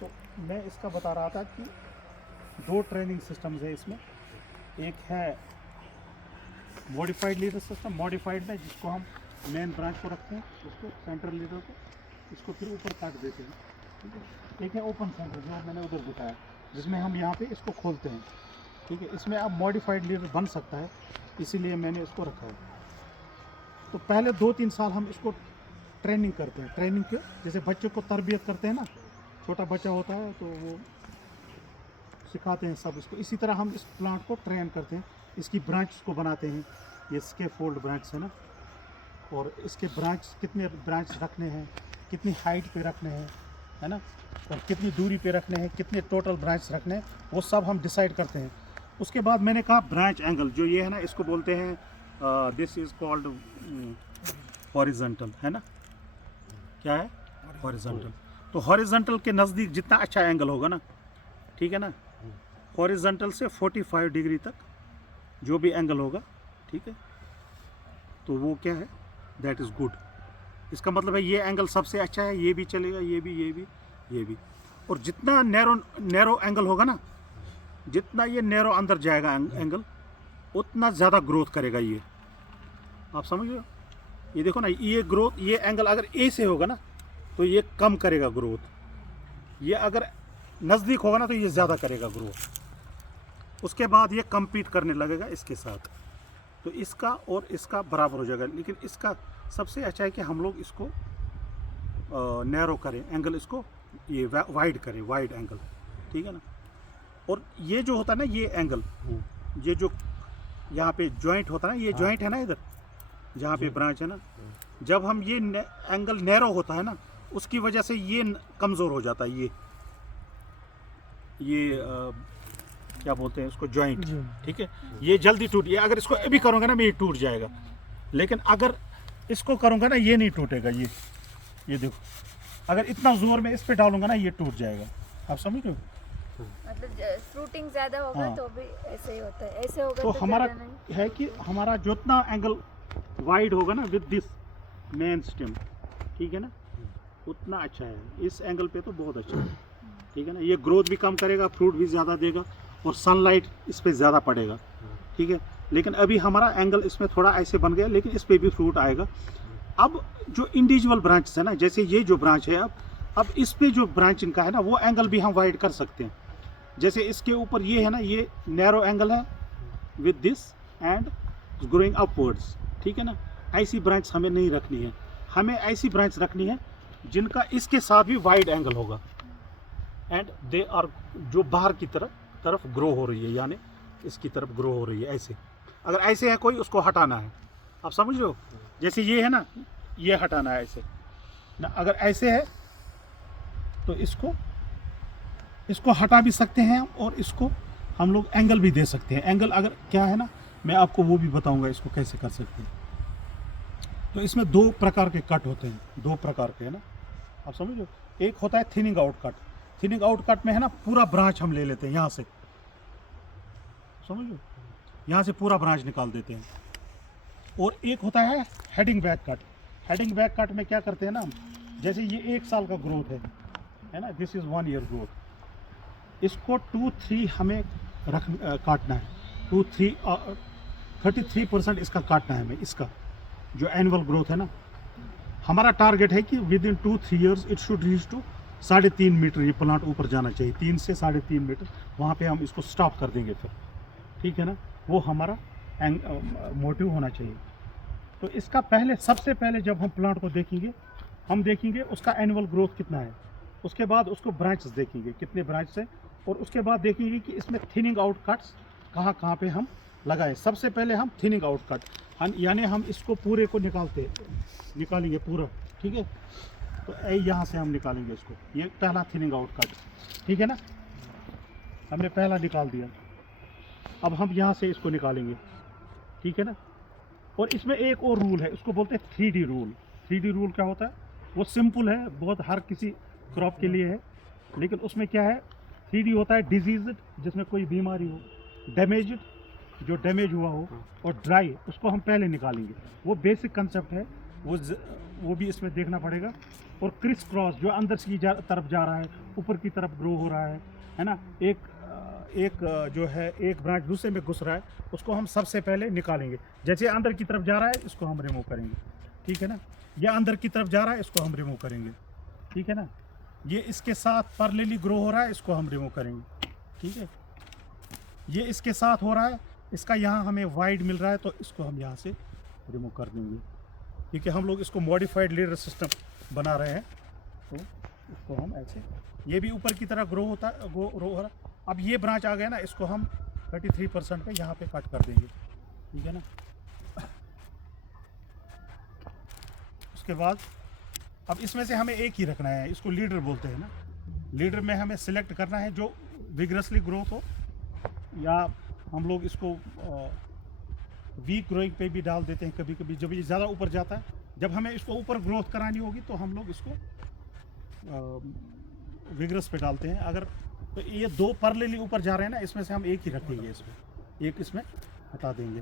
तो मैं इसका बता रहा था कि दो ट्रेनिंग सिस्टम्स है इसमें। एक है मॉडिफाइड लीडर सिस्टम, मॉडिफाइड में जिसको हम मेन ब्रांच को रखते हैं, उसको सेंटर लीडर को, इसको फिर ऊपर काट देते हैं, ठीक है। एक है ओपन सेंटर जो मैंने उधर दिखाया, जिसमें हम यहाँ पे इसको खोलते हैं, ठीक है। इसमें अब मॉडिफाइड लीडर बन सकता है, इसीलिए मैंने इसको रखा है। तो पहले 2-3 साल हम इसको ट्रेनिंग करते हैं। ट्रेनिंग क्यों? जैसे बच्चे को तरबियत करते हैं ना, छोटा बच्चा होता है तो वो सिखाते हैं सब इसको, इसी तरह हम इस प्लांट को ट्रेन करते हैं। इसकी ब्रांच को बनाते हैं, ये स्कैफोल्ड ब्रांच है ना, और इसके ब्रांच कितने ब्रांच रखने हैं, कितनी हाइट पे रखने हैं, है ना, और कितनी दूरी पे रखने हैं, कितने टोटल ब्रांच रखने हैं, वो सब हम डिसाइड करते हैं। उसके बाद मैंने कहा ब्रांच एंगल जो ये है ना, इसको बोलते हैं दिस इज़ कॉल्ड हॉरिजॉन्टल, है ना, क्या है हॉरिजॉन्टल। तो हॉरिजॉन्टल के नज़दीक जितना अच्छा एंगल होगा ना, ठीक है ना, हॉरिजॉन्टल से 45 डिग्री तक जो भी एंगल होगा, ठीक है, तो वो क्या है, दैट इज़ गुड। इसका मतलब है ये एंगल सबसे अच्छा है, ये भी चलेगा, ये भी, ये भी, ये भी। और जितना नैरो एंगल होगा ना, जितना ये नैरो अंदर जाएगा एंगल, उतना ज़्यादा ग्रोथ करेगा ये। आप समझ रहे हो? ये देखो ना, ये ग्रोथ, ये एंगल अगर ए से होगा ना तो ये कम करेगा ग्रोथ, ये अगर नज़दीक होगा ना तो ये ज़्यादा करेगा ग्रोथ। उसके बाद ये कम्पीट करने लगेगा इसके साथ, तो इसका और इसका बराबर हो जाएगा। लेकिन इसका सबसे अच्छा है कि हम लोग इसको नैरो करें एंगल, इसको ये वाइड करें, वाइड एंगल, ठीक है ना। और ये जो होता है ना, ये एंगल, ये जो यहाँ पे जॉइंट होता है ना, ये जॉइंट है ना इधर जहाँ पे ब्रांच है ना, जब हम ये एंगल नैरो होता है ना, उसकी वजह से ये कमज़ोर हो जाता है, ये क्या बोलते हैं उसको, जॉइंट, ठीक है। ये जल्दी टूट, ये अगर इसको अभी करूँगा ना मैं, ये टूट जाएगा। लेकिन अगर इसको करूँगा ना, ये नहीं टूटेगा। ये देखो, अगर इतना जोर में इस पे डालूंगा ना, ये टूट जाएगा। आप समझ रहे हो? मतलब फ्रूटिंग ज्यादा होगा हाँ। तो भी ऐसे ही होता है, ऐसे होगा तो तो हमारा ज्यादा नहीं। है कि हमारा जितना एंगल वाइड होगा ना विद दिस मेन स्टेम, ठीक है ना, उतना अच्छा है। इस एंगल पे तो बहुत अच्छा है, ठीक है ना। ये ग्रोथ भी कम करेगा, फ्रूट भी ज़्यादा देगा, और सनलाइट इस पे ज़्यादा पड़ेगा, ठीक है। लेकिन अभी हमारा एंगल इसमें थोड़ा ऐसे बन गया, लेकिन इस पे भी फ्रूट आएगा। अब जो इंडिविजुअल ब्रांचेस है ना, जैसे ये जो ब्रांच है, अब इस पे जो ब्रांचिंग का है ना, वो एंगल भी हम वाइड कर सकते हैं। जैसे इसके ऊपर ये है ना, ये नैरो एंगल है with this and growing upwards, ठीक है ना। ऐसी ब्रांच हमें नहीं रखनी है, हमें ऐसी ब्रांच रखनी है जिनका इसके साथ भी वाइड एंगल होगा, एंड दे आर, जो बाहर की तरफ ग्रो हो रही है, यानी इसकी तरफ ग्रो हो रही है। ऐसे अगर ऐसे है कोई, उसको हटाना है। आप समझ रहे हो? जैसे ये है ना, ये हटाना है ऐसे ना। अगर ऐसे है तो इसको हटा भी सकते हैं, और इसको हम लोग एंगल भी दे सकते हैं। एंगल अगर क्या है ना, मैं आपको वो भी बताऊंगा इसको कैसे कर सकते हैं। तो इसमें 2 प्रकार के कट होते हैं, 2 प्रकार के, है ना। आप समझ लो, एक होता है thinning out cut. Thinning out cut में है ना, पूरा ब्रांच हम ले लेते हैं यहाँ से, समझ लो, यहाँ से पूरा ब्रांच निकाल देते हैं। और एक होता है heading back cut. Heading back cut में क्या करते हैं ना, जैसे ये 1 साल का ग्रोथ है ना, दिस इज़ 1 ईयर ग्रोथ। इसको 2-3 हमें काटना है, 33% इसका काटना है हमें। इसका जो एनुअल ग्रोथ है ना, हमारा टारगेट है कि within 2-3 years it should reach to 3.5 metre. ये प्लांट ऊपर जाना चाहिए, 3 से 3.5 मीटर। वहाँ पे हम इसको स्टॉप कर देंगे फिर, ठीक है ना। वो हमारा मोटिव होना चाहिए। तो इसका सबसे पहले जब हम प्लांट को देखेंगे, हम देखेंगे उसका एनुअल ग्रोथ कितना है। उसके बाद उसको ब्रांचेस देखेंगे, कितने ब्रांच है, और उसके बाद देखेंगे कि इसमें थिनिंग आउट कट्स कहाँ पे हम लगाए। सबसे पहले हम थिनिंग आउट कट, यानी हम इसको पूरे को निकालेंगे पूरा, ठीक है। तो यहाँ से हम निकालेंगे इसको, ये पहला थिनिंग आउट कट, ठीक है ना, हमने पहला निकाल दिया। अब हम यहाँ से इसको निकालेंगे, ठीक है ना। और इसमें एक और रूल है, उसको बोलते हैं 3D रूल। 3D रूल क्या होता है? वो सिंपल है बहुत, हर किसी क्रॉप के लिए है। लेकिन उसमें क्या है, 3D होता है डिजीज, जिसमें कोई बीमारी हो, डैमेज, जो डैमेज हुआ हो, और ड्राई, उसको हम पहले निकालेंगे। वो बेसिक कंसेप्ट है, वो भी इसमें देखना पड़ेगा। और क्रिस क्रॉस जो अंदर की तरफ जा रहा है, ऊपर की तरफ ग्रो हो रहा है ना, एक जो है एक ब्रांच दूसरे में घुस रहा है, उसको हम सबसे पहले निकालेंगे। जैसे अंदर की तरफ जा रहा है इसको हम रिमूव करेंगे, ठीक है ना। या अंदर की तरफ जा रहा है इसको हम रिमूव करेंगे, ठीक है ना। ये इसके साथ पैरेलली ग्रो हो रहा है, इसको हम रिमूव करेंगे, ठीक है। ये इसके साथ हो रहा है, इसका यहाँ हमें वाइड मिल रहा है, तो इसको हम यहाँ से रिमूव कर देंगे, क्योंकि हम लोग इसको मॉडिफाइड लीडर सिस्टम बना रहे हैं। तो इसको हम ऐसे, ये भी ऊपर की तरह ग्रो हो रहा है। अब ये ब्रांच आ गया ना, इसको हम 33% पे यहाँ पे कट कर देंगे, ठीक है ना। उसके बाद अब इसमें से हमें एक ही रखना है, इसको लीडर बोलते हैं ना। लीडर में हमें सिलेक्ट करना है जो विग्रसली ग्रोथ हो, या हम लोग इसको वीक ग्रोइंग पे भी डाल देते हैं कभी कभी, जब ये ज़्यादा ऊपर जाता है। जब हमें इसको ऊपर ग्रोथ करानी होगी तो हम लोग इसको विग्रस पे डालते हैं। अगर तो ये दो पैरेलली ऊपर जा रहे हैं ना, इसमें से हम एक ही रखेंगे, इसमें एक इसमें हटा देंगे,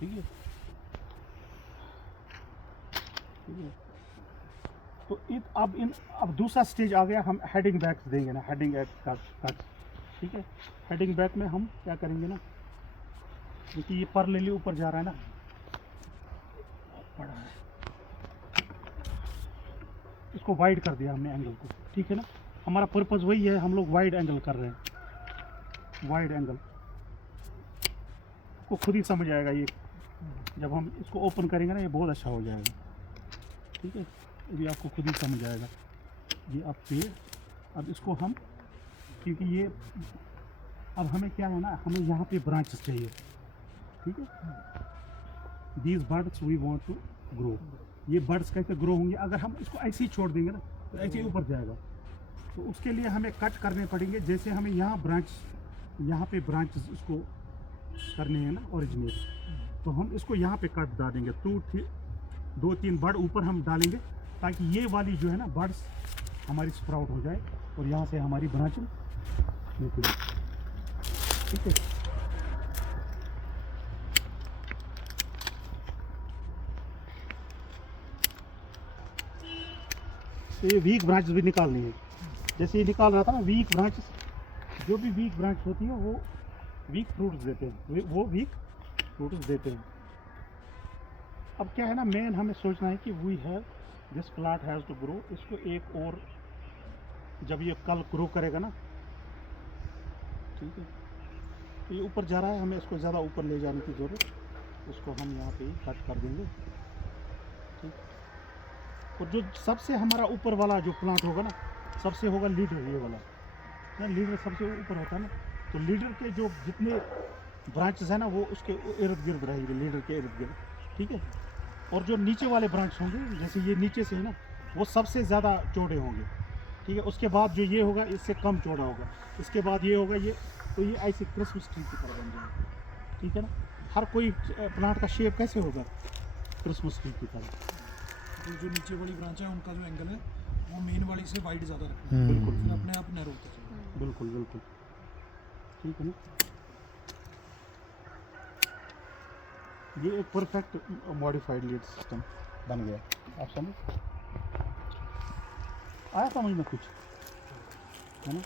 ठीक है। तो अब दूसरा स्टेज आ गया, हम हेडिंग बैक देंगे ना, हेडिंग कट, ठीक है। हेडिंग बैक में हम क्या करेंगे ना, क्योंकि ये पैरेलली ऊपर जा रहा है ना, बड़ा है, इसको वाइड कर दिया हमने एंगल को, ठीक है ना। हमारा पर्पस वही है, हम लोग वाइड एंगल कर रहे हैं। वाइड एंगल को खुद ही समझ आएगा, ये जब हम इसको ओपन करेंगे ना, ये बहुत अच्छा हो जाएगा, ठीक है। ये आपको खुद ही समझ आएगा। ये अब पेड़, अब इसको हम, क्योंकि ये अब हमें क्या है ना, हमें यहाँ पे ब्रांचेस चाहिए, ठीक है। These birds we want to grow. ये बर्ड्स कैसे ग्रो होंगे, अगर हम इसको ऐसे ही छोड़ देंगे ना तो ऐसे ही ऊपर जाएगा। तो उसके लिए हमें कट करने पड़ेंगे। जैसे हमें यहाँ यहाँ पे ब्रांचेस इसको करने हैं ना ओरिजिनेट, तो हम इसको यहाँ पे कट डालेंगे। 2-3 बर्ड ऊपर हम डालेंगे, ताकि ये वाली जो है ना बर्ड्स हमारी स्प्राउट हो जाए और यहाँ से हमारी ब्रांच निकले, ठीक है। तो ये वीक ब्रांचेस भी निकालनी है। जैसे ये निकाल रहा था ना, वीक ब्रांचेस, जो भी वीक ब्रांच होती है वो वीक फ्रूट्स देते हैं, वो वीक फ्रूट्स देते हैं। अब क्या है ना, मेन हमें सोचना है कि we have this plant has to grow. इसको एक और, जब ये कल ग्रो करेगा ना, ठीक है, तो ये ऊपर जा रहा है, हमें इसको ज़्यादा ऊपर ले जाने की ज़रूरत, उसको हम यहाँ पे कट कर देंगे, ठीक। और जो सबसे हमारा ऊपर वाला जो प्लांट होगा ना, सबसे होगा लीडर, ये वाला ना, लीडर सबसे ऊपर होता है ना। तो लीडर के जो जितने ब्रांचेस हैं ना, वो उसके इर्द गिर्द रहेंगे, लीडर के इर्द गिर्द, ठीक है। और जो नीचे वाले ब्रांच होंगे, जैसे ये नीचे से है ना, वो सबसे ज़्यादा चौड़े होंगे, ठीक है। उसके बाद जो ये होगा इससे कम चौड़ा होगा, इसके बाद ये होगा ये, तो ये ऐसे क्रिसमस ट्री की तरह बन जाएगा, ठीक है ना। हर कोई प्लांट का शेप कैसे होगा, क्रिसमस ट्री की तरह। तो जो नीचे वाली ब्रांच है उनका जो एंगल है वो मेन वाली से वाइड ज़्यादा रखना है, बिल्कुल, फिर अपने आप नैरो होता है। बिल्कुल बिल्कुल, ठीक है ना। ये एक परफेक्ट मॉडिफाइड लीड सिस्टम बन गया, आप समझ आया समझ में कुछ, है ना।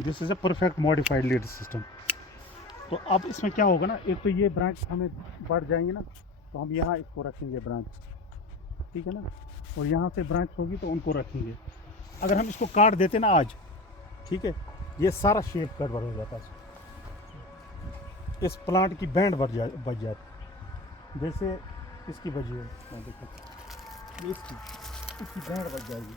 This is a perfect modified lead system. तो अब इसमें क्या होगा ना, एक तो ये ब्रांच हमें बढ़ जाएंगे ना, तो हम यहाँ इसको रखेंगे ब्रांच, ठीक है ना। और यहाँ से ब्रांच होगी तो उनको रखेंगे। अगर हम इसको काट देते ना आज, ठीक है, ये सारा शेप गड़बड़ हो जाता है, इस प्लांट की बैंड बच जाती, जैसे इसकी बजी है, देखो ये इसकी बैंड बच जाएगी।